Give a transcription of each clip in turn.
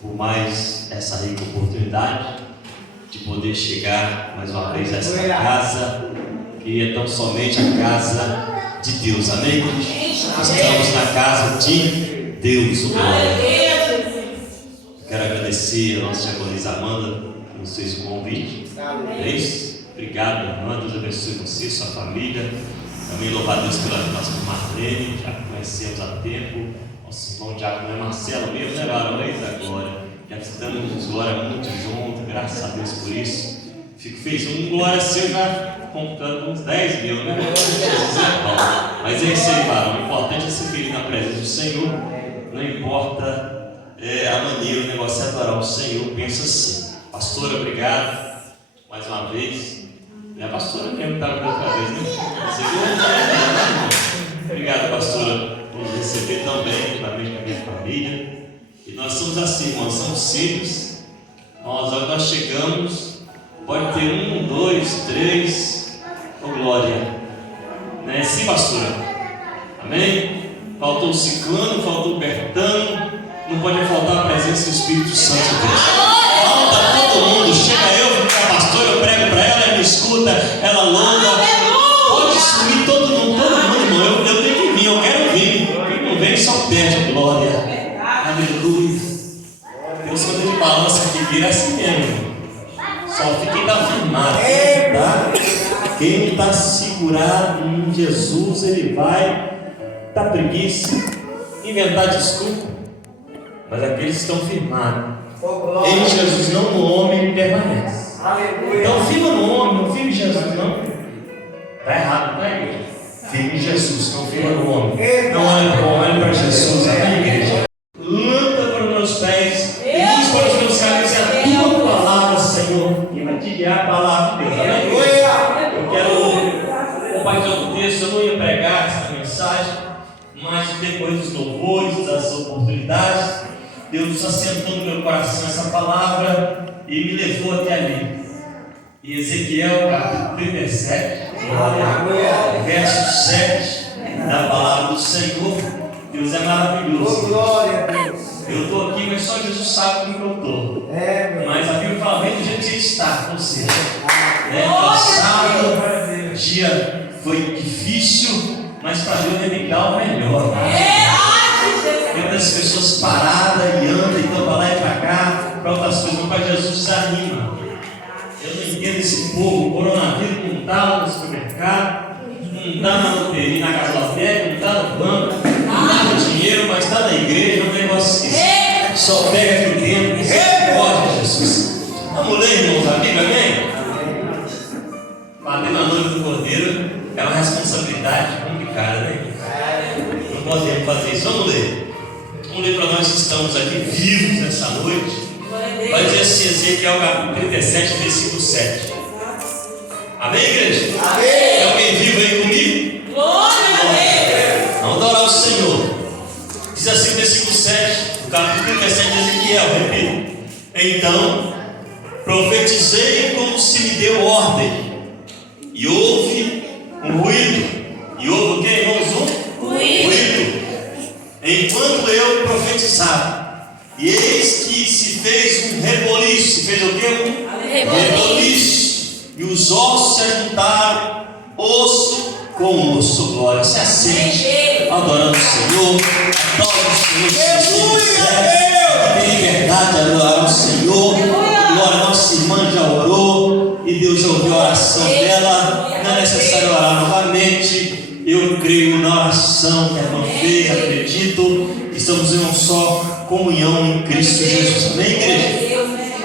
por mais essa rica oportunidade de poder chegar mais uma vez a essa casa, que é tão somente a casa de Deus. Amém? Estamos na casa de Deus. Quero agradecer a nossa diaconisa Amanda por nos fez o convite. É isso? Obrigado, irmã. Deus abençoe você, sua família. Também louvar a Deus pela nossa Marlene, já conhecemos há tempo. Nosso irmão Diácono Marcelo mesmo, né, varões agora. Já estamos glória muito juntos, graças a Deus por isso. Fico feliz. Um glória seu já contando uns 10 mil, né? Mas é isso aí, varão. O importante é ser feliz na presença do Senhor. Não importa a maneira, o negócio é adorar o Senhor. Pensa assim. Pastora, obrigado mais uma vez. É a pastora mesmo que estava outra vez, né? Obrigado, pastora, por nos receber tão bem, também com a minha família. E nós somos assim, irmãos, somos simples. Nós chegamos, pode ter 1, 2, 3, oh glória. Não é assim, pastora? Amém? Faltou o Ciclano, faltou o Bertano, não pode faltar a presença do Espírito Santo de Deus. Falta todo mundo, chega eu, a pastora, eu prego para ela, ela me escuta, ela louva. Pode sumir todo mundo, irmão. Eu tenho que vir, eu quero vir. Quem não vem só perde a glória. Aleluia. Deus, quando ele balança que vira, é assim mesmo. Só fica quem está firmado. Quem está segurado em Jesus, ele vai dar preguiça, inventar desculpa. Mas aqueles que estão firmados em Jesus, não no homem, ele permanece. Então firma no homem, não firme em Jesus, não. Está errado, não é, igreja? Firme em Jesus, não firma no homem. Não olhe para o homem, olhe para Jesus. Amém, igreja? Lâmpada para os meus pés, luz para os meus caminhos, é a tua palavra, Senhor, que vai te guiar a palavra de Deus. Amém? Eu quero compartilhar o texto. Eu não ia pregar essa mensagem, mas depois dos louvores, das oportunidades, Deus está sentando no meu coração essa palavra e me levou até ali. Em Ezequiel capítulo 37, verso 7 da palavra do Senhor. Deus é maravilhoso. Eu estou aqui, mas só Jesus sabe como eu estou. Mas a Bíblia fala bem do jeito que ele está. Ou seja, cansado, o dia foi difícil, mas para Deus é legal, melhor. Tem muitas pessoas paradas e andam, então para lá e para cá, para outras coisas, mas para Jesus desanima. Eu não entendo esse povo. O coronavírus não está no supermercado, não está na loteria, na casa lotérica, não está no banco, não está no dinheiro, mas está na igreja, um negócio assim. Só pega aqui dentro, pode, Jesus. Vamos ler, irmãos, a Bíblia, amém? Bater na noiva do Cordeiro é uma responsabilidade complicada, né? Não podemos fazer isso. Vamos ler. Vamos ler para nós que estamos aqui vivos nessa noite. Vai dizer assim, Ezequiel capítulo 37, versículo 7. Amém, igreja? Amém. É alguém vivo aí comigo? Glória a Deus. Vamos adorar o Senhor. Diz assim o versículo 7, do capítulo 37 de Ezequiel, repito. Então, profetizei como se me deu ordem, e houve um ruído. E houve o que, irmãos? Um ruído. Enquanto eu profetizava. E eis que se fez um reboliço. Se fez o quê? Um reboliço. E os ossos se juntaram, osso com osso. Glória. Se assente, adorando o Senhor. Adora o Senhor. Se você quiser, tem liberdade de adorar o Senhor. Glória, nossa irmã já orou. E Deus já ouviu a oração dela. Não é necessário orar novamente. Eu creio na oração que a irmã fez. Acredito que estamos em uma só comunhão em Cristo Jesus. Amém, igreja?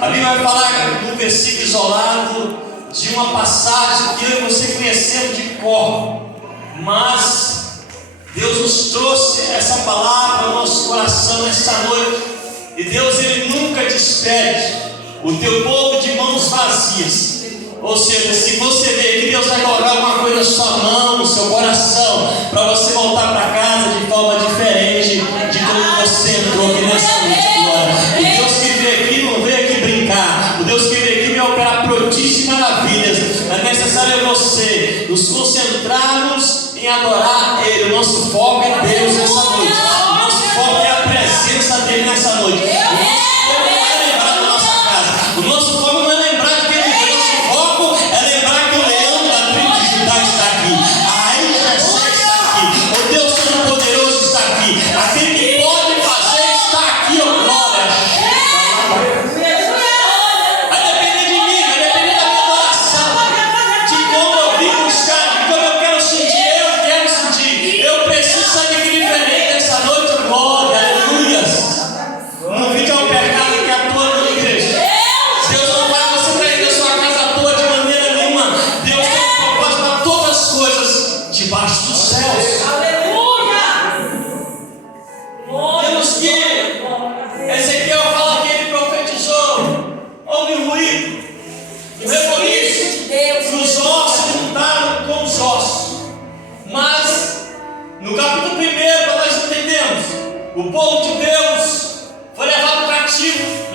A Bíblia vai falar num versículo isolado de uma passagem que eu e você conhecemos de cor, mas Deus nos trouxe essa palavra ao nosso coração nesta noite. E Deus, Ele nunca despede o teu povo de mãos vazias. Ou seja, se você vê que Deus vai colocar alguma coisa na sua mão, no seu coração, para você voltar para casa de forma diferente de como você entrou aqui nessa noite. O Deus que veio aqui não veio aqui brincar. O Deus que veio aqui veio operar prodígios e maravilhas. É necessário você nos concentrarmos em adorar Ele. O nosso foco é Deus nessa noite. O nosso foco é a presença dEle nessa noite. O nosso foco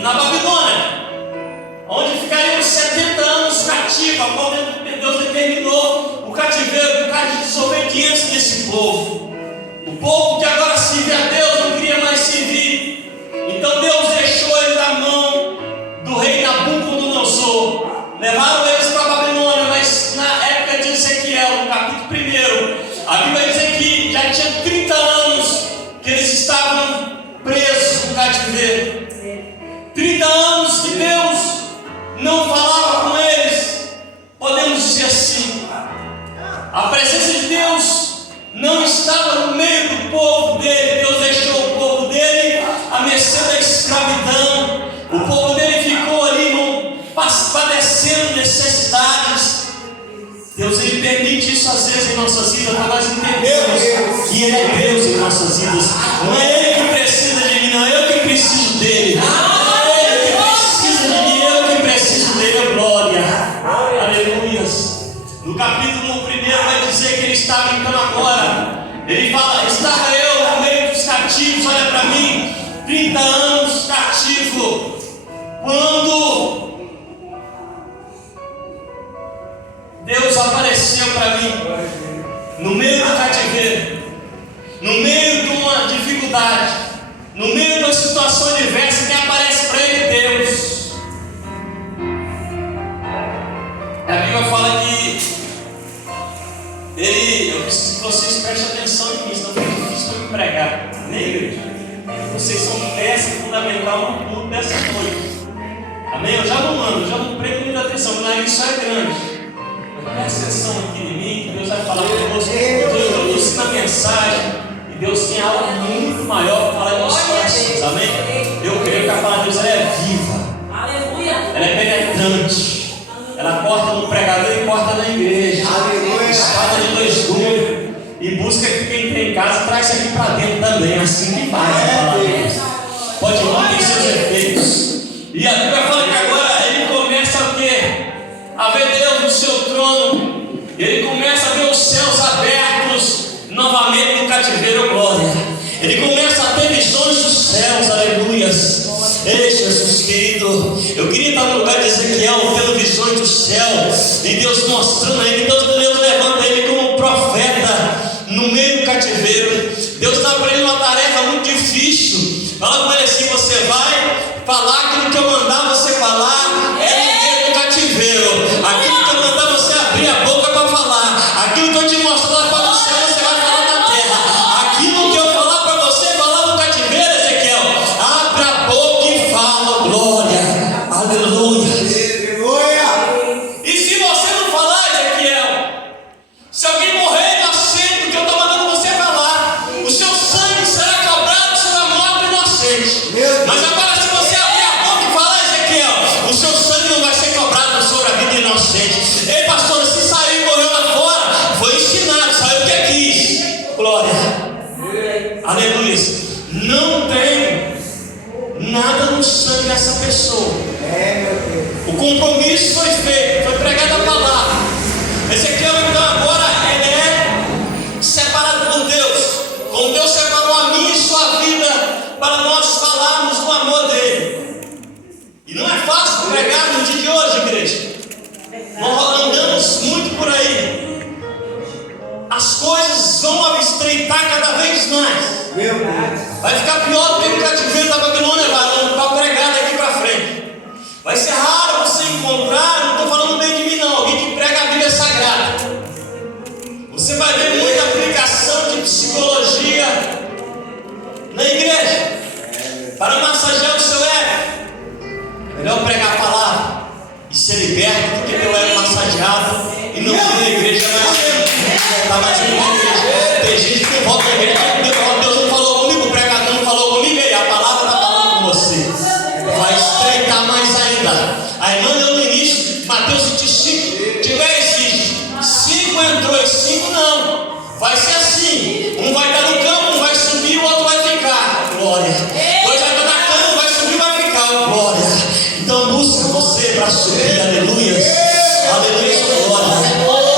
na Babilônia, onde ficariam 70 anos cativos, a qual Deus determinou o cativeiro por causa de desobediência desse povo. O povo que agora servia a Deus não queria mais servir. Então Deus deixou eles na mão do rei Nabucodonosor. Levaram eles para a Babilônia, mas na época de Ezequiel, no capítulo 1, a Bíblia diz que já tinha 30 anos que eles estavam presos no cativeiro. 30 anos que Deus não falava com eles. Podemos dizer assim: a presença de Deus não estava no meio do povo dele. Deus deixou o povo dele à mercê da escravidão. O povo dele ficou ali padecendo necessidades. Deus, ele permite isso às vezes em nossas vidas, para nós entendermos que ele é Deus em nossas vidas. Não é ele que precisa de mim, não é eu que preciso dele. Não é ele que precisa de mim, eu que preciso dele. Glória, aleluias. No capítulo 1 vai dizer que ele estava então agora. Ele fala: estava eu no meio dos cativos, olha para mim, 30 anos cativo, quando Deus apareceu para mim, no meio do cativeiro, no meio de uma dificuldade, no meio de uma situação adversa. Quem aparece para ele? Deus. A Bíblia fala que eu preciso que vocês prestem atenção em mim, senão fica difícil para me pregar. Amém, igreja? Vocês são peça fundamental no culto dessa noite. Amém? Eu já não prego muita atenção, mas isso é grande. Presta atenção aqui em mim, que Deus vai falar conosco. Eu estou introduzindo a mensagem e Deus tem algo muito maior para falar em nossos corações. Amém? Eu creio que a palavra de Deus é viva. Aleluia. Ela é penetrante. Ela corta no pregador e corta na igreja. Aleluia. Espada de dois gumes. E busca que quem tem em casa traz isso aqui para dentro também. Assim que faz a palavra de Deus. Pode vir, tem seus efeitos. E a Bíblia fala que agora ele começa o quê? A ver Deus no seu trono. Ele começa a ver os céus abertos novamente no cativeiro. Glória. Ele começa a ter visões dos céus. Aleluias. Ei, Jesus querido, eu queria estar no lugar de Ezequiel, tendo visões do céu, e Deus mostrando a ele. Deus levanta ele como profeta no meio do cativeiro. Deus dá para ele uma tarefa muito difícil. Fala com ele assim: você vai falar aquilo que eu mandar você falar, é no meio do cativeiro. Aquilo que eu mandar você abrir a boca para falar, aquilo que eu te mostrar lá para o céu, você vai falar na terra. Aquilo que eu falar para você, falar no cativeiro, Ezequiel. Abre a boca e fala. Glória, aleluia. E se você não falar, Ezequiel, se alguém morrer inocente do que eu estou mandando você falar, o seu sangue será cobrado sobre a morte inocente. Mas agora, se você abrir a boca e falar, Ezequiel, o seu sangue não vai ser cobrado sobre a vida inocente. Ei, pastor, se saiu e morreu lá fora, foi ensinado, saiu o que quis. Glória, aleluia. Não tem nada no sangue dessa pessoa. O compromisso foi feito, foi pregada a palavra. Ezequiel, então, agora ele é separado por Deus. Como Deus separou a mim e sua vida para nós falarmos do amor dele. E não é fácil pregar no dia de hoje, igreja. Nós andamos muito por aí. As coisas vão estreitar cada vez mais. Vai ficar pior do que o cativeiro da Babilônia, para pregar daqui para frente. Vai ser raro você encontrar, não estou falando bem de mim não, alguém que prega a Bíblia Sagrada. Você vai ver muita aplicação de psicologia na igreja, para massagear o seu ego. Melhor pregar a palavra e ser liberto do que meu ego massageado e não vir na igreja mais. Está mais uma igreja. Tem gente que volta à igreja, Deus não falou comigo, o pregador não falou comigo, e a palavra está falando com você. Vai estreitar mais ainda. A irmã deu no início, Mateus 25, tiver esses 5 entrou e 5 não. Vai ser assim: um vai estar no campo, um vai subir, o outro vai ficar. Glória. Dois vai estar na cama, um vai subir, vai ficar. Glória. Então busca você para subir. Aleluia. Aleluia. Glória.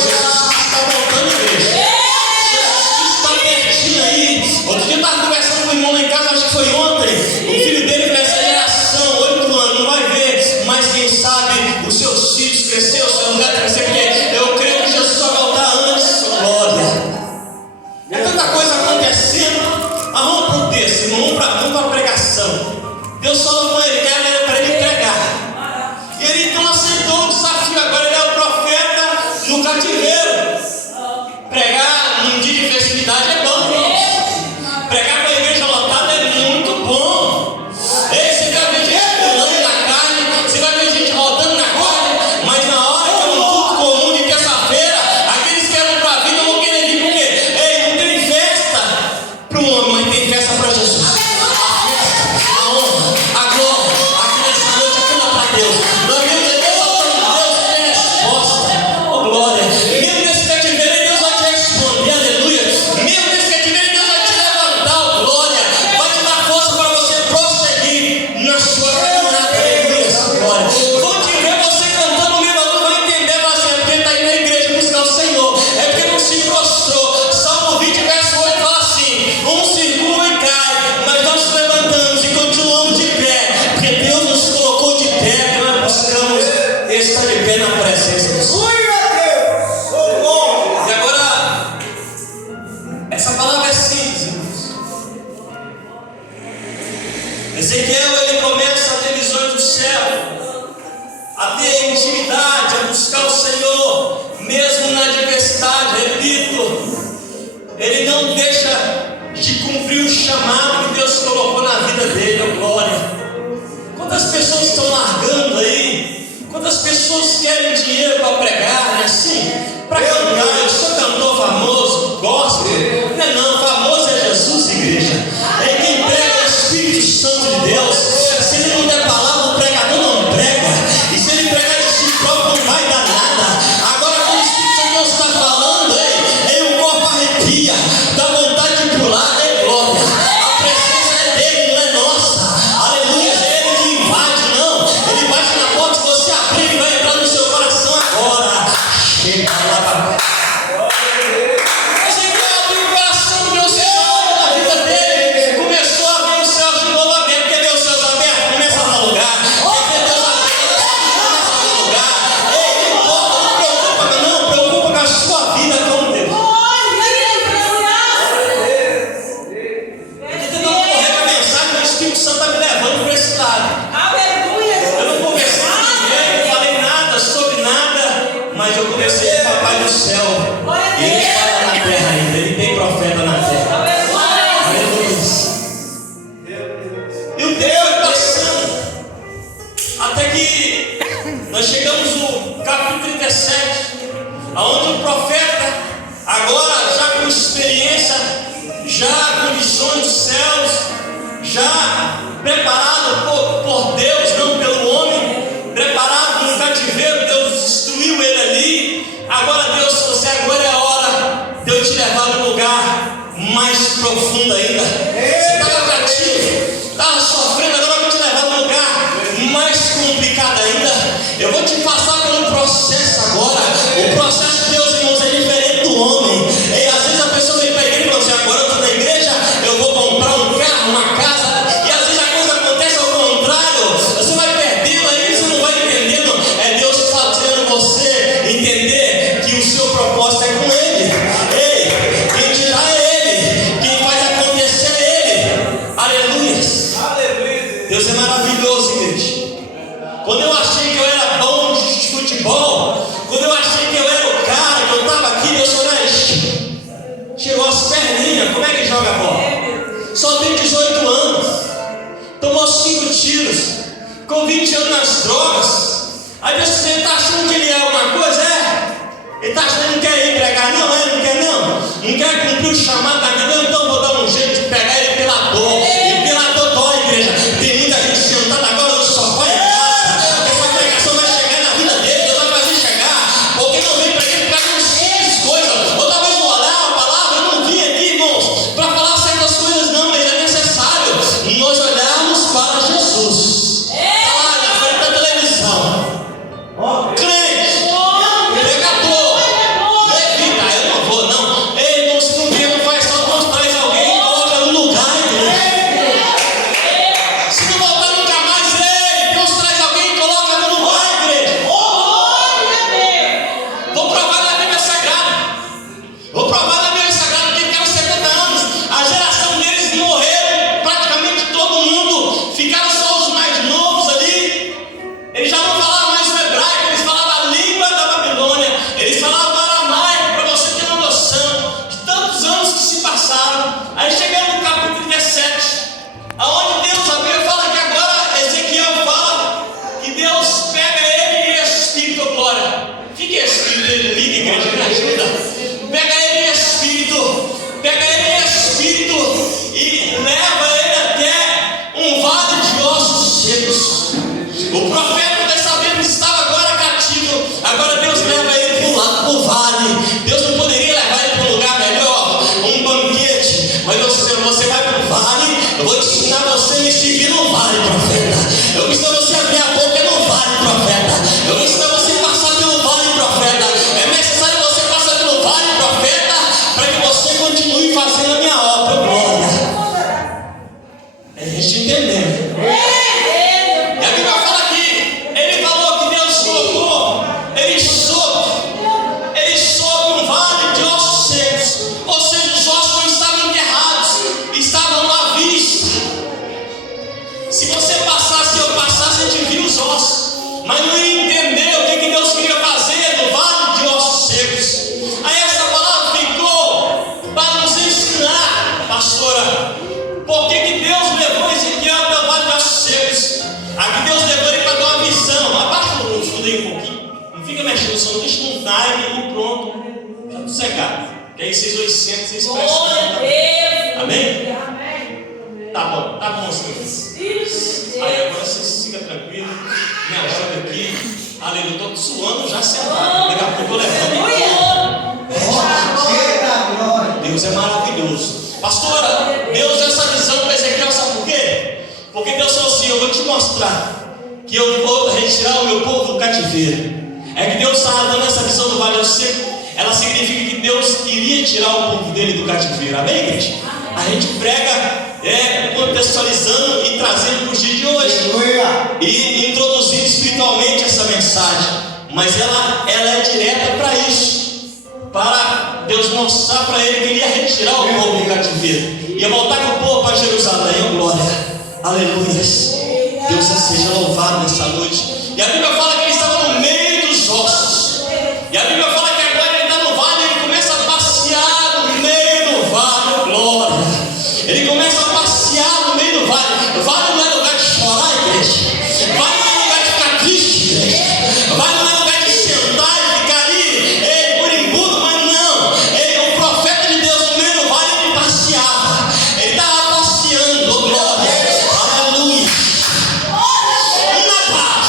Jesus está voltando, igreja. Jesus está pertinho aí. Outro dia eu estava conversando com o irmão lá em casa, acho que foi ontem. O filho dele nessa geração. cativeiro. Pregar num dia de festividade é bom, irmãos. Pregar com a igreja lotada é muito bom. Ei, você vai ver gente pulando na carne, você vai ver gente rodando na carne, mas na hora que é um culto comum de terça-feira, aqueles que eram para vir não vão querer vir, porque ei, não tem festa para o homem, mas tem festa para Jesus. A honra, a glória, aqui nessa noite é tudo para Deus. Nós vemos aqui Deus tem resposta. Oh, glória. Mesmo nesse cativeiro, Deus vai te responder, aleluia. Mesmo nesse cativeiro, Deus vai te levantar, oh, glória. Vai te dar força para você prosseguir na sua caminhada, aleluia, glória. Vão te ver você cantando o meu amor, vai entender, mas é porque está aí na igreja buscar o Senhor. É porque não se prostrou. Salmo 20, verso 8 fala assim: um circula e cai, mas nós nos levantamos e continuamos de pé, porque Deus nos colocou de pé, porque nós buscamos estar de pé na presença do Senhor. E agora, essa palavra é simples, irmãos. Ezequiel, ele começa a ter visões do céu, a ter intimidade, a buscar o Senhor, mesmo na adversidade. Repito, ele não deixa de cumprir o chamado que Deus colocou na vida dele, oh, glória. Quantas pessoas estão largando aí? Quantas pessoas querem dinheiro para pregar, né? Assim, para cantar? Eu sou cantor famoso, gospel. Não é não, famoso é Jesus, igreja. É quem prega o Espírito Santo de Deus. Se ele não der palavra, o pregador não prega. E se ele pregar de si próprio, não vai dar nada. Agora, quando o Espírito Santo de Deus está falando, o corpo arrepia, dá vontade de pular, glória. A presença é dele, não é nossa. Aleluia, é ele que invade, não. Ele bate na porta, se você abrir, vai entrar no seu coração agora. Chega lá para cá. Ezequiel abriu o coração do Deus na vida dele. Começou a ver os céus de novo abertos. Quer ver os céus abertos? Começa a dar lugar. Quer ver Deus aberto? Começa a dar lugar. Ei, não preocupa com a sua vida com Deus. O Espírito Santo está me levando para esse lado. Eu não conversei com ninguém, não falei nada sobre nada, mas eu conversei com o Papai do Céu. E ele fala na terra ainda, ele tem profeta na terra. Aleluia. E o tempo foi passando, até que nós chegamos no capítulo 37, onde o profeta, agora já com experiência, já com visões dos céus, já preparado por Deus, não pelo homem, preparado no cativeiro, Deus destruiu ele ali. Agora Deus falou assim: agora é a hora de eu te levar a um lugar mais profundo ainda. Você estava cativo, estava sofrendo, agora eu vou te levar a um lugar mais complicado ainda. Eu vou te passar pelo processo agora. O processo de Deus, irmãos, é diferente do homem. E às vezes a pessoa vem para a igreja e fala assim: agora eu estou na igreja, eu vou comprar um carro, uma casa. E às vezes a coisa acontece ao contrário. Você vai perdendo aí, você não vai entendendo. É Deus que está fazendo você entender que o seu propósito é com Ele. Ei, quem te dá é Ele, quem faz acontecer é Ele. Aleluia. Deus é maravilhoso, igreja. Quando eu achei que eu era bom de futebol, quando eu achei que eu era o cara, que eu estava aqui, Deus falou: tirou as perninhas. Como é que joga bola? Só tem 18 anos, tomou 5 tiros, ficou 20 anos nas drogas. Aí você está achando que ele é alguma coisa? Ele está achando que não quer ir pregar, não? Não quer não? Não quer cumprir o chamado da vida? Então vou dar um jeito de pegar ele pela dor. E pela dor dói, igreja. Tem muita gente sentada agora no sofá em casa. Essa pregação vai chegar na vida dele, Deus vai fazer chegar. Porque não vem para ele para não simples coisas. Ou talvez vou olhar a palavra, eu não vim aqui, irmãos, para falar certas coisas, não, mas é necessário nós olharmos para Jesus. Está lá na frente da televisão. Crente, pregador, levita, eu não vou não. Ei, irmãos, não faz só 2, 3 ao secos. O profeta, nós sabemos, estava agora cativo. Agora Deus leva ele para o vale. Deus não poderia levar ele para um lugar melhor, um banquete. Mas você vai para o vale. Eu vou te ensinar você a me servir no vale, profeta. Eu vou ensinar você a abrir a boca no vale, profeta. Eu vou ensinar você a passar pelo vale, profeta. É necessário você passar pelo vale, profeta, para que você continue fazendo a minha obra, glória. É a gente entendendo. E a Bíblia fala que ele falou que Deus colocou ele soube um vale de ossos secos. Ou seja, os ossos não estavam enterrados, estavam à vista. Se você passasse, eu passasse, a gente via os ossos, mas não ia entender o que Deus queria fazer no vale de ossos secos. Aí essa palavra ficou para nos ensinar, pastora, por que Deus levou Ezequiel para o vale de ossos secos. Aqui Deus levou ele para ter uma visão. Abaixa o estudo aí um pouquinho. Não fica mexendo, só não deixa um time e pronto. Já tudo secado. Que aí vocês 800, vocês prestam. Amém? Tá bom, senhores. Aí agora vocês ficam tranquilos. Me ajuda aqui. Aleluia, estou suando já sentado. Daqui a pouco eu levanto. Deus é maravilhoso. Pastora, Deus deu essa visão para Ezequiel, sabe por quê? Porque Deus falou assim: eu vou te mostrar que eu vou retirar o meu povo do cativeiro. É que Deus estava dando essa visão do vale seco. Ela significa que Deus queria tirar o povo dele do cativeiro. Amém, igreja? A gente prega contextualizando e trazendo para o dia de hoje e introduzindo espiritualmente essa mensagem. Mas ela é direta para isso, para Deus mostrar para ele que ele ia retirar o povo do cativeiro, ia voltar com o povo para Jerusalém. Glória, aleluia. Deus seja louvado nessa noite. E a Bíblia fala que ele estava no meio dos ossos. E a Bíblia fala que agora ele está no vale, ele começa a passear no meio do vale. Glória. Ele começa a passear no meio do vale. O vale não é lugar de chorar, igreja. Vale não é lugar de ficar triste, igreja. Vale não é lugar de sentar e ficar ali por embudo, mas não. O profeta de Deus no meio do vale, ele passeava. Ele estava passeando, oh, glória. Aleluia. Na paz.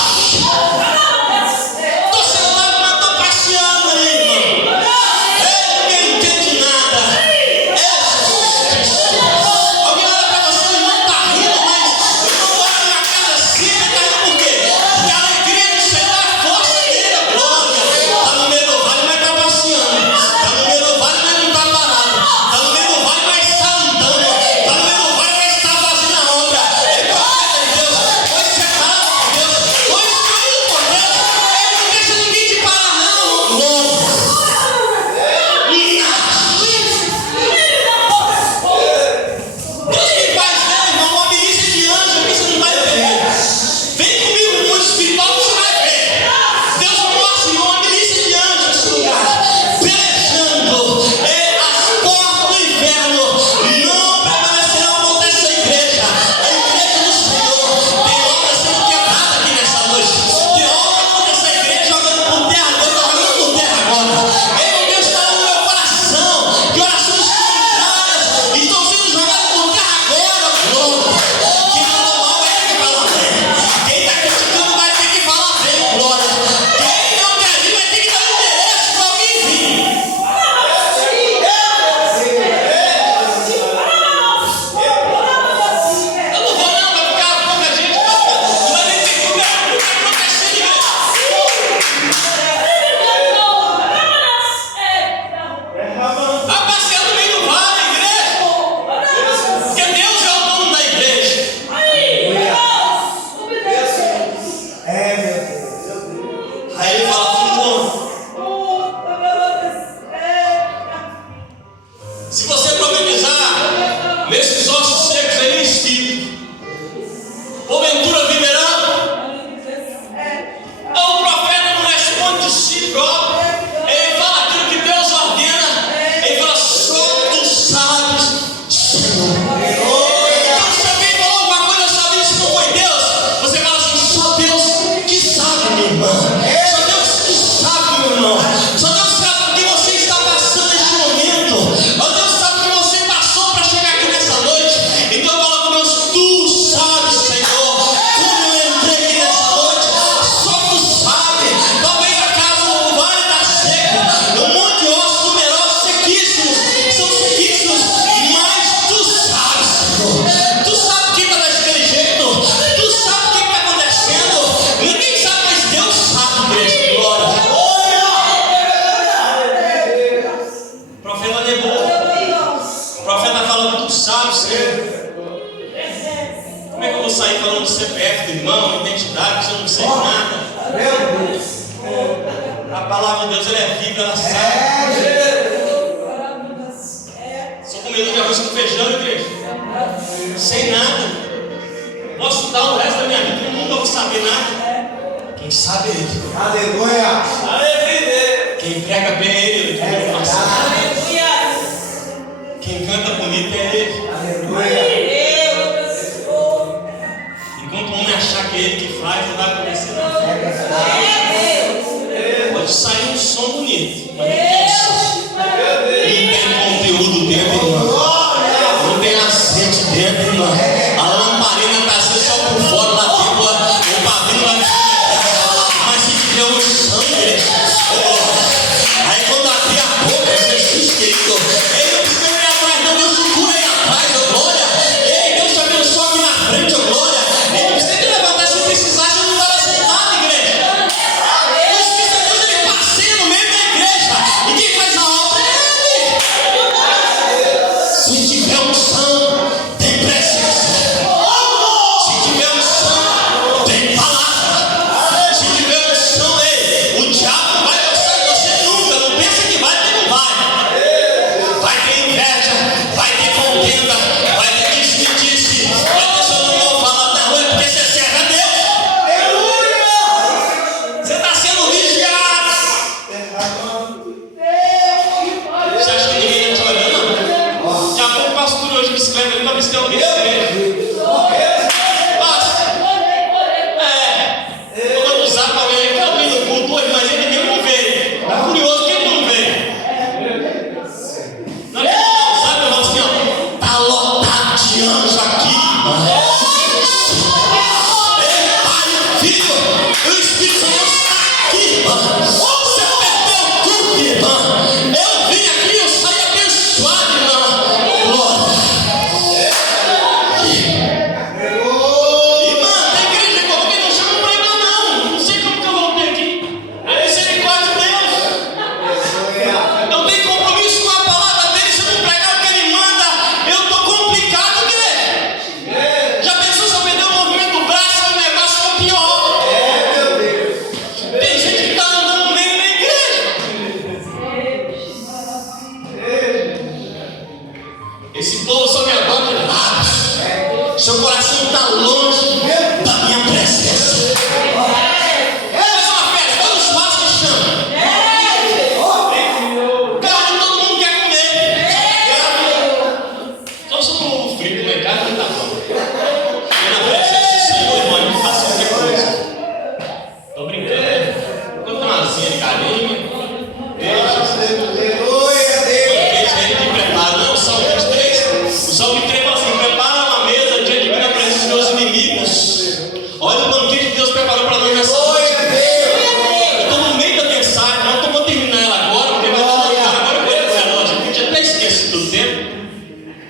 CPF do irmão, identidade, você não sei nada. Meu Deus. A palavra de Deus ela é viva, ela sai. Sou comedor de arroz com feijão, igreja. Sem nada. Posso estudar o resto da minha vida, eu nunca vou saber nada. Quem sabe é Ele. Aleluia. Quem prega bem é Ele. Quem canta bonito é Ele. Aleluia. Enquanto o homem achar que é Ele que faz, não vai acontecer nada. Pode sair um som bonito, mas não tem conteúdo dentro, irmão. Não tem acento dentro, irmão. A lamparina está assim só por fora da língua, o pavio vai ficar. Mas se tiver um sangue, aí quando abrir a boca, Jesus querido, Ele não precisa ir atrás, não. Deus segura aí atrás, ô glória. Ei, Deus te abençoa aqui na frente, ô glória. Ele não precisa te levantar, se precisar, já não vai sentar, igreja. O Espírito de Deus, ele passeia no meio da igreja. E quem faz a obra é Ele. Se tiver unção, tem presença. Se tiver unção, tem palavra. Se tiver unção, o diabo não vai gostar de você nunca. Não pensa que vai, que não vai. Vai ter inveja, vai ter contenda, vai ter disse-me-disse, vai ter seu nome falado na rua, porque você serve a Deus. Você está sendo vigiado. Você acha que ninguém está te olhando? Já foi o pastor hoje de bicicleta ali para ver se tem alguém na igreja. Passa. Quando eu usar para alguém que alguém no culto hoje, mas ele ninguém não veio. Está curioso que ele não veio. Não é sabe, irmão, assim, ó. Está lotado de anjo aqui, irmão. Pai, filho, o Espírito Santo está aqui, irmão. Você perdeu o culto, irmão. Eu vim aqui, eu saí abençoado, irmão. Glória. Irmã, tem igreja como que não chama para ir não. Não sei como que eu voltei aqui. A misericórdia de Deus. Eu tenho compromisso com a palavra dele. Se eu não pregar o que ele manda, eu estou complicado, igreja. Já pensou se eu perder o movimento do braço? O negócio fica pior. Tem gente que está andando no meio da igreja. Esse povo só me adora de lábios. Seu coração está longe da minha presença. Faz uma festa, todos os vasos que chamam. Carne todo mundo quer comer. Só se não frito lá em casa, não tá bom. E na presença do Senhor, irmão, não faça qualquer coisa. Tô brincando. Conta uma asinha de carinho. Não, o Salmo 23. O Salmo 23 fala assim: prepara uma mesa diante de mim na presença dos meus inimigos. Olha o banquete que Deus preparou para nós nessa noite. Eu estou no meio da mensagem, não estou vou terminar ela agora, porque vai dar agora eu vou com o relógio. A gente até esquece do tempo.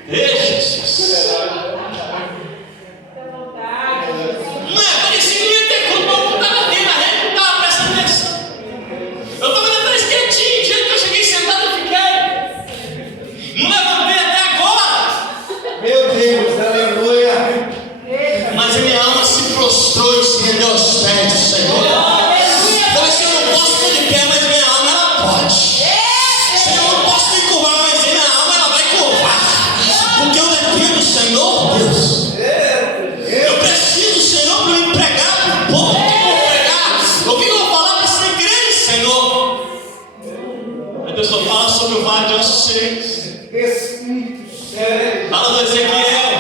Ei, Jesus. Não é, parecia que não ia ter culpa, eu estava dentro da rede, não estava prestando atenção. Eu estava olhando atrás quietinho, do jeito que eu cheguei sentado, eu fiquei. Não levantei até agora. Meu Deus, aleluia. Mas a minha alma se prostrou e se rendeu aos pés do Senhor. Falei assim: eu não posso ficar de pé, mas minha alma ela pode. Senhor, eu não posso me curvar, mas minha alma ela vai curvar. Porque eu dependo do Senhor, Deus. Eu preciso do Senhor para me pregar para o povo que eu vou pregar. O que eu vou falar para essa igreja, Senhor? Aí Deus só fala sobre o vale de ossos secos. Espírito Santo. Fala do Ezequiel.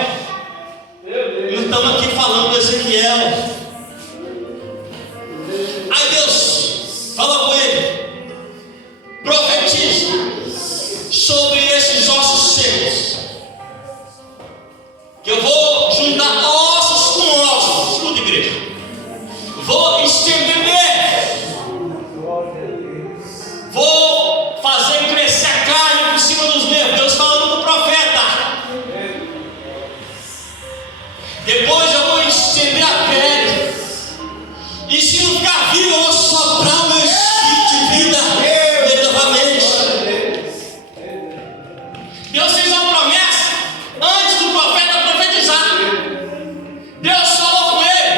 Nós estamos aqui falando do Ezequiel. Aí Deus fala com ele: profetiza sobre esses ossos secos, que eu vou juntar ossos com ossos. Escuta, igreja. Vou estender nele. Vou fazer crescer a carne por cima dos nervos. Deus falando do profeta. Depois eu vou estender a pele. E se não ficar vivo, eu vou soprar o meu espírito de vida dele novamente. Deus fez uma promessa antes do profeta profetizar. Deus falou com ele: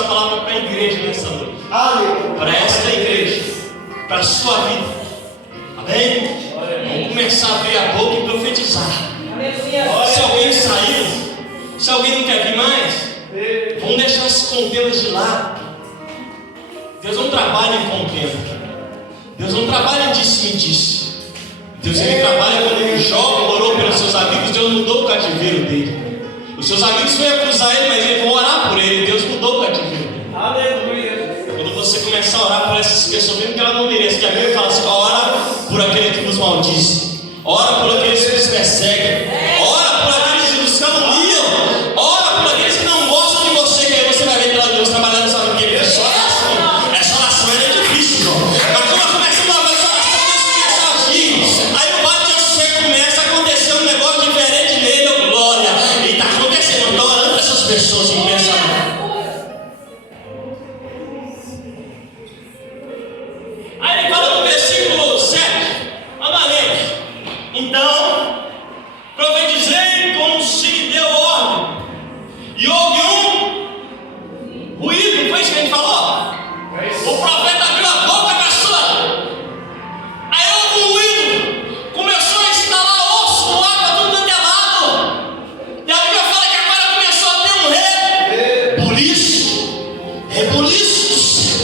essa palavra para a igreja nessa noite. Aleluia. Para esta igreja. Para a sua vida. Amém? Vamos começar a abrir a boca e profetizar. Se alguém saiu, se alguém não quer vir mais, vamos deixar as contendas de lado. Deus não trabalha em contenda. Deus não trabalha em disse-me-disse. Deus ele trabalha quando Jó orou pelos seus amigos. Deus mudou o cativeiro dele. Os seus amigos foram acusar ele, mas eles vão orar por ele. Deus mudou o cativeiro dele. Aleluia. Quando você começar a orar por essas pessoas, mesmo que ela não mereça, que a Bíblia fala assim: ora por aquele que nos maldiz, ora por aqueles que nos perseguem, ora por aqueles que nos caluniam, ora por aqueles que não gostam de você, que aí você vai ver Deus trabalhando na sua vida. Essa oração é difícil, irmão. Mas quando começa a fazer essa oração, Deus começa a agir. Aí o bate de você começa a acontecer um negócio diferente nele, oh glória. E está acontecendo, eu estou orando para essas pessoas que pensam. Aí ele fala no versículo 7, anda lendo. Então, profetizei como se me deu ordem, e houve um ruído, foi isso que a gente falou? O profeta abriu a boca da sua. Aí houve um ruído, começou a instalar osso no ar para tudo quanto é lado. E a Bíblia fala que agora começou a ter um rebuliço do céu.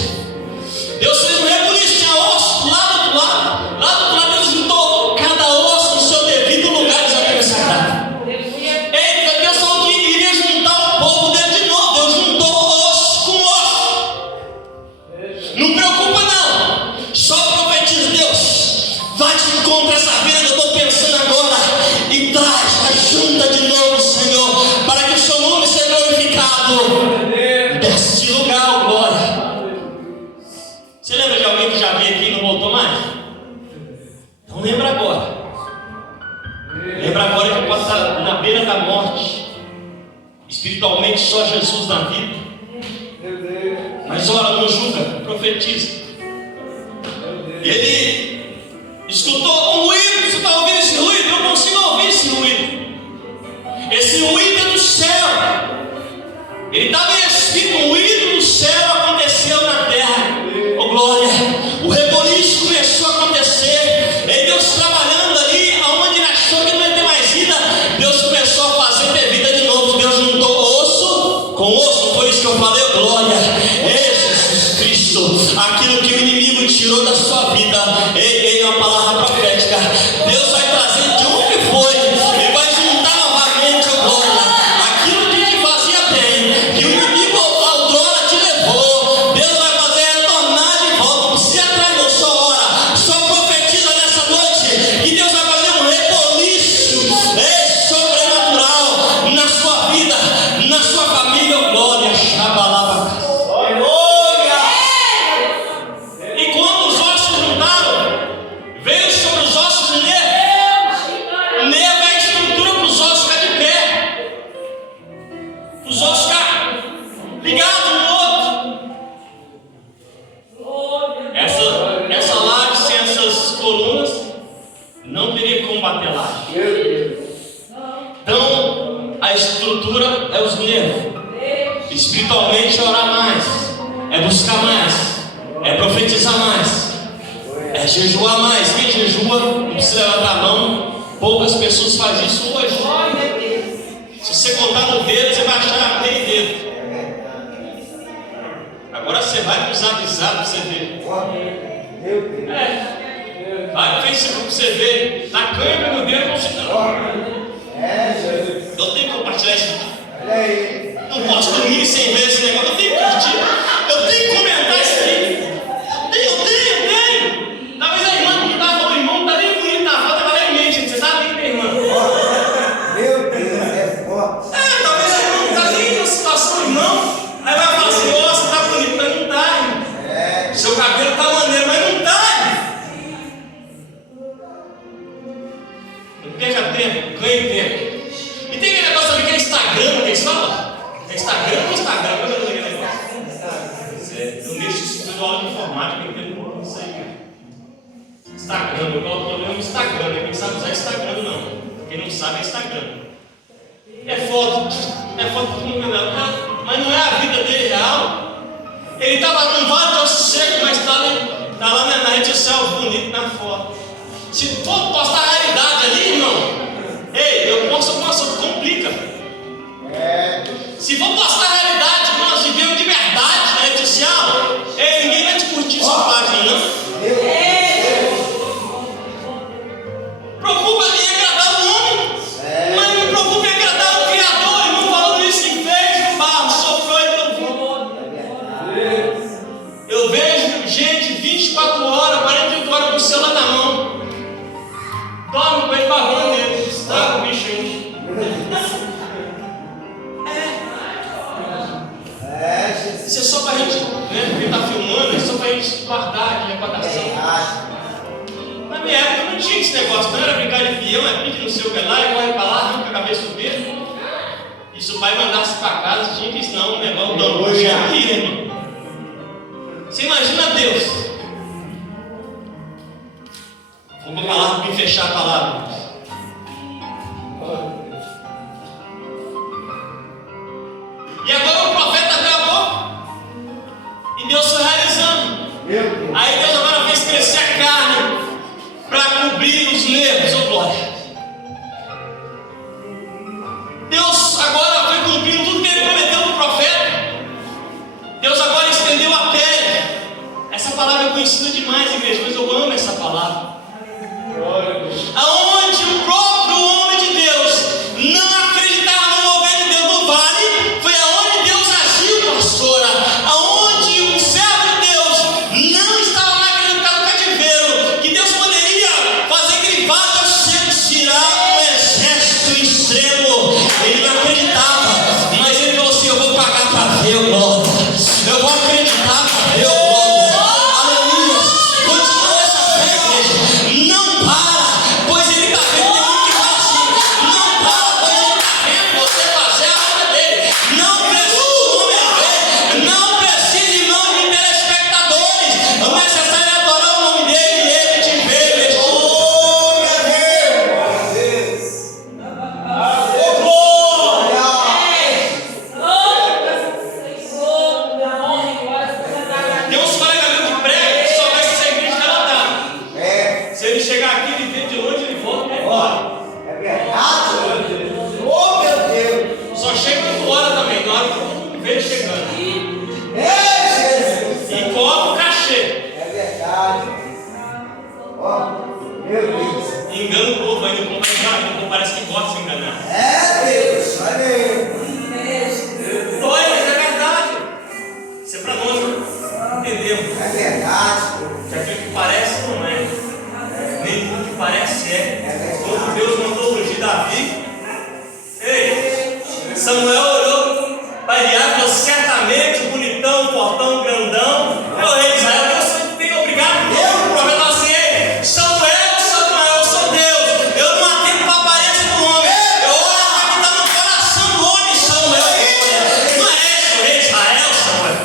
Deus fez um rebuliço, tinha osso lá do lado, Deus juntou cada osso no seu devido lugar, diz a Bíblia Sagrada. Eita, Deus falou que iria juntar o povo dele de novo. Deus juntou osso com osso. Não preocupa não, só profetiza. Deus vai te encontrar essa vida que eu estou pensando agora, e traz, junta de novo, Senhor, para que o seu nome seja glorificado. Deste lugar, oh glória. Você lembra de alguém que já veio aqui e não voltou mais? Então lembra agora. Lembra agora que pode estar na beira da morte. Espiritualmente só Jesus na vida. Mas ora, não julga, profetiza. Ele escutou um ruído. Você está ouvindo esse ruído? Eu consigo ouvir esse ruído. Esse ruído é do céu. Ele estava em espírito, um ruído do céu aconteceu na terra. Oh glória! O reboliço começou a acontecer. E Deus trabalhando ali, aonde ele achou que não ia ter mais vida, Deus começou a fazer ter vida de novo. Deus juntou osso com osso, foi isso que eu falei, oh glória! Jesus Cristo, aquilo que o inimigo tirou da sua vida, ele é uma palavra profética. Deus vai trazer de onde foi e vai juntar novamente, oh glória! Aquilo que te fazia bem, que o inimigo outrora te levou, Deus vai fazer retornar de volta. Não precisa atrás da sua hora, só profetiza nessa noite que Deus vai fazer um reboliço sobrenatural na sua vida, na sua família, oh glória! Shabalaba. E quando os ossos juntaram, veio sobre os ossos de Neva. Neva é a estrutura para os ossos ficar de pé. Os ossos ficar ligados um no outro. Essa laje sem essas colunas não teria como bater laje. Então, a estrutura é os nervos. Espiritualmente é orar mais, é buscar mais, é profetizar mais, é jejuar mais. Quem jejua não precisa levantar a mão. Poucas pessoas fazem isso hoje. Se você contar no dedo, você vai achar meio dedo. Agora você vai para o zap para você ver. Vai no Facebook para você ver. Na câmera no dedo você não. Eu tenho que compartilhar isso aqui. Não posso dormir sem ver esse negócio. Eu tenho que curtir. Eu tenho que comentar isso aqui. Eu tenho. Talvez a irmã que está, o irmão não está nem bonito na foto, ela é mente. Você sabe quem tem irmã? Meu Deus, é forte. Talvez a irmã não está nem na situação, irmão. Aí vai falar assim: nossa, está bonito, mas não está, irmão. Seu cabelo está maneiro, mas não está. Não perca tempo, ganhe tempo. E tem aquele negócio ali que é Instagram, que eles falam? É Instagram ou Instagram? Qual é aquele negócio? Eu mexo isso tudo aula de informática, eu entendo isso aí, cara. Instagram, eu coloco o nome Instagram, né? Quem sabe usar Instagram não. Quem não sabe é Instagram. É foto que todo mundo vê, mas não é a vida dele real. Ele estava num vale de ossos secos, mas está lá na rede social, bonito na foto. Se for postar a realidade ali, irmão, ei, eu posto alguma coisa, complica. Se for postar a realidade que nós vivemos de verdade na rede social, ei, ninguém vai te curtir sua página, não. Preocupa em agradar o homem, mas não me preocupa em agradar o Criador. Irmão, falando isso em vez do barro, sofreu e eu vi. Eu vejo gente 24 horas, 48 horas com o celular na mão. Dorme com ele barrando nele, estraga o bicho aí. Isso é só pra gente, né? Porque tá filmando, é só pra gente guardar de recordação. Na minha época não tinha esse negócio, não era brincar de peão, é pique no seu pé lá e corre pra lá, arranca a cabeça do dedo. E se o pai mandasse pra casa, tinha que ensinar um negócio da luz aqui, né, irmão? Você imagina Deus. Vou pra palavra para fechar a palavra. E agora o profeta acabou. E Deus foi realizando. Aí Deus agora fez crescer a carne para cobrir os nervos, oh glória. Deus agora foi cumprindo tudo que ele prometeu para o profeta. Deus agora estendeu a pele. Essa palavra é conhecida demais, igreja, mas eu amo essa palavra. Aonde o próprio homem de Deus não acreditava no mover de Deus no vale, foi aonde Deus agiu, pastora. Aonde o servo de Deus não estava naquele cativeiro, que Deus poderia fazer aquele vale seco tirar um exército extremo. Ele não acreditava, mas ele falou assim: eu vou pagar para ver o glória. Eu vou acreditar para ver o glória. Aleluia. Continua essa fé, igreja. Não para, pois ele está vendo. Tem muito que fala assim: não para, pois ele está vendo você fazer a obra dele. Não precisa do homem ver, não precisa, irmão, de telespectadores. O necessário é adorar o nome dele e ele te vê, meu Tem uns colegas meus que pregam que só vai ser igreja relatada. Se ele chegar aqui, ele vê de longe, ele volta e vai embora. Só chega 8 horas também, na hora que vê ele chegando. E cobra o cachê. Engana o povo ainda, o povo parece que gosta de se enganar. Dói, mas é verdade. Isso é pra nós, entendemos. Que aquilo que parece não é. Nem tudo que parece é. Quando Deus mandou ungir Davi, ei, Samuel olhou para Eliabe e falou: certamente o bonitão, o portão, o grandão, é o rei de Israel. Deus tem obrigado. O profeta falou assim: ei, Samuel, eu sou Deus. Eu não atendo para a aparência do homem. Eu olho para quem está no coração do homem, Samuel. Não é esse o rei de Israel, Samuel?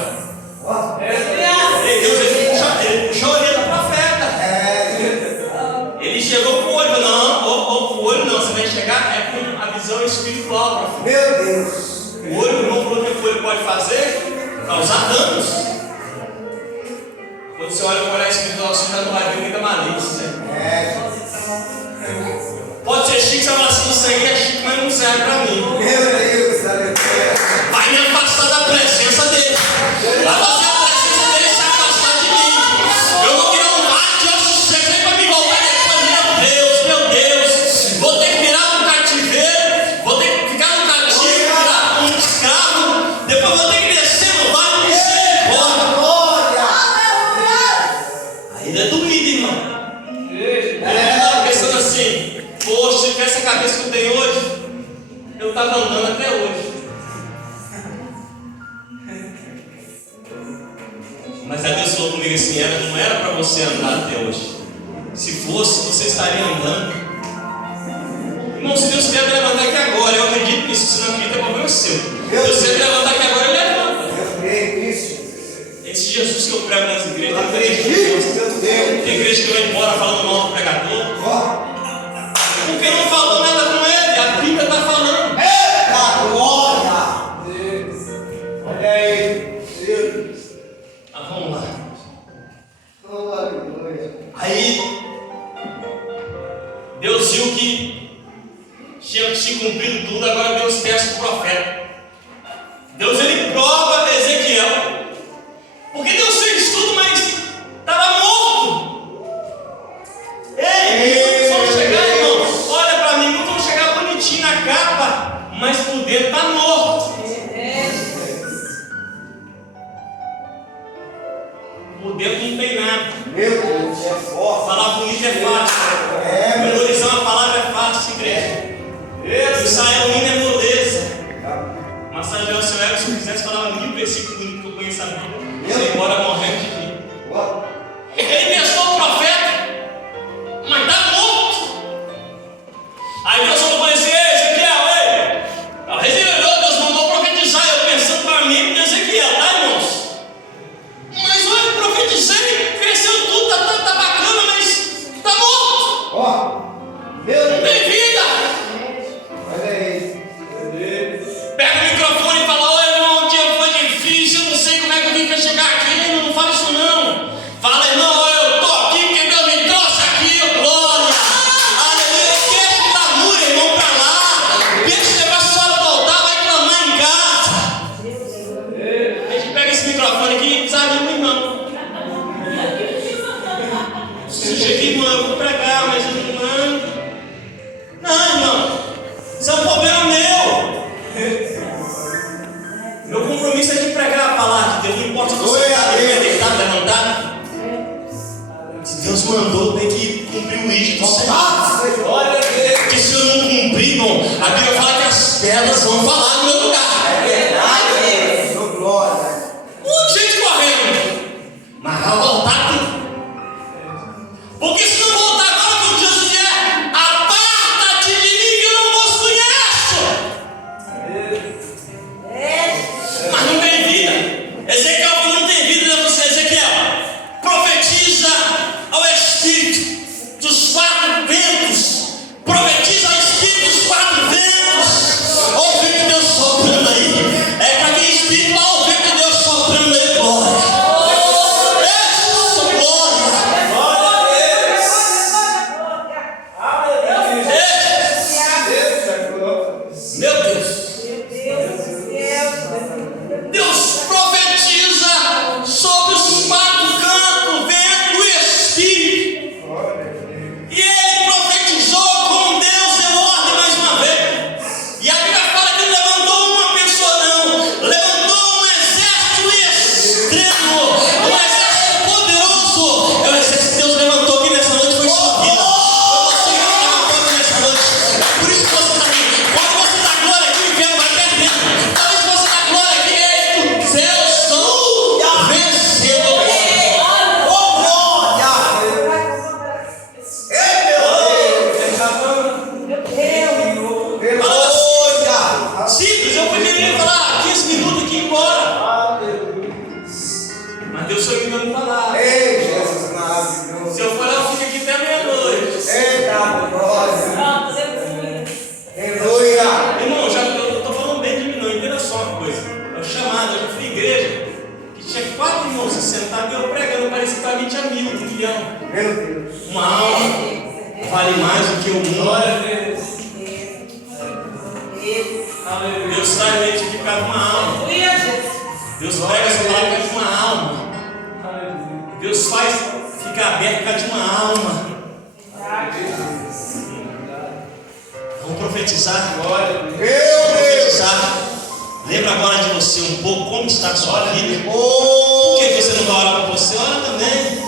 Ei, Deus, ele puxou a orelha do profeta. Ele chegou com o olho, falou: não, com o olho não, você vai chegar com a visão espiritual, profeta. O olho, não falou que o olho pode fazer? Causar danos. Quando você olha para o olhar espiritual, você já não vai ver muita malícia. Pode ser chique, você vai falar assim: isso aí é chique, mas não serve para mim. Vai me afastar da presença dele. Vai fazer a presença dele se afastar de mim. Eu vou criar um mar de ossos secos para me voltar depois. Meu Deus. Vou ter que virar um cativeiro. Vou ter que ficar no cativo, virar um escravo. Depois vou ter que descer no vale de misericórdia. Ainda é doído, irmão. Eu estava pensando assim: poxa, se tivesse a cabeça que eu tenho hoje, eu estava andando até hoje. Mas a Deus falou comigo assim: não era para você andar até hoje. Se fosse, você estaria andando. Irmão, se Deus quer me levantar aqui agora, eu acredito nisso. Se não acredita, é problema seu. Deus quer me levantar aqui agora, ele levanta. Esse Jesus que eu prego nas igrejas, tem igreja que vai embora falando mal do pregador. Porque não falou nada com ele, a Bíblia está falando. Por dentro não tem nada. Meu Deus, é forte. Falar bonito é fácil. Memorizar uma palavra é fácil, igreja. Ensaiar o hino é moleza. Massagear o seu ego, se eu quisesse falar 1000 versículos bonitos que eu conheço a Bíblia. Você embora morrendo de rir. Ele pensou o profeta, mas está morto. Aí Deus falou para Ezequiel: Deus mandou profetizar. Eu pensando para mim, Ezequiel, tá, irmãos? Mas olha, eu profetizei, cresceu tudo, tá bacana, mas está morto. Não tem vida. Olha aí. Pega o microfone e fala: ô irmão, o dia foi difícil, eu não sei como é que eu vim para chegar aqui. Não fala isso não. Fala, irmão, eu estou aqui porque Deus me trouxe aqui, glória. Aleluia. Deixa o clamor, irmão, para lá. Deixa esse negócio só voltar, vai clamar em casa. A gente pega esse microfone aqui e desanima, irmão. Sujeito, irmão, eu vou pregar, mas irmão. Não, irmão, isso é um problema meu. Meu compromisso é de pregar a palavra de Deus. Não importa se você está deitado, levantado. Se Deus mandou, tem que cumprir o eixo do Senhor. Porque se eu não cumprir, irmão, a Bíblia fala que as pedras vão falar no meu lugar. É verdade, sou glória. Muita gente correndo, mas vai voltar tudo. Porque se não voltar agora, como Jesus quer, aparta-te de mim que eu não vos conheço. Mas não tem vida. Ezequiel falou: não tem vida. Deus disse: Ezequiel, profetiza ao Espírito dos 4 ventos. Profetiza ao Espírito dos 4 ventos. Olha o vento de Deus soprando aí. É para quem Espírito, olha o vento de Deus soprando aí, glória. Isso, glória. Meu Deus. Deus profetiza sobre os 4 cantos, vento e Espírito. E ele profetizou com Deus em ordem mais uma vez. E a Bíblia fala que ele levantou uma pessoa, não, levantou um exército extremo, um exército poderoso. É o exército que Deus levantou aqui nessa noite, foi sua vida. Foi você que levantou aqui nessa noite. É por isso que você está aqui. Quando você dá glória aqui, o inferno vai perdendo. Talvez você dá glória aqui, os céus estão vencendo. Simples, eu poderia falar 15 minutos aqui e ir embora. Mas Deus só me dando falar. Ei, Jesus maravilhoso. Se eu for lá, eu fico aqui até meia-noite. Eita, glória. Aleluia. Irmão, eu estou falando bem de mim, não. Entenda só uma coisa. É o chamado. Eu fui igreja que tinha 4 irmãos sentados e eu pregando. Parecia que para mim tinha 1000, 1 milhão. Meu Deus. Uma alma vale mais do que o mundo. Deus sai leite de cada uma alma. Deus pega essa palavra de uma alma. Deus faz ficar aberto por causa de uma alma. Vamos profetizar agora. Meu Deus. Profetizar. Lembra agora de você um pouco como está a sua vida. Por que você não vai orar para você? Ora também.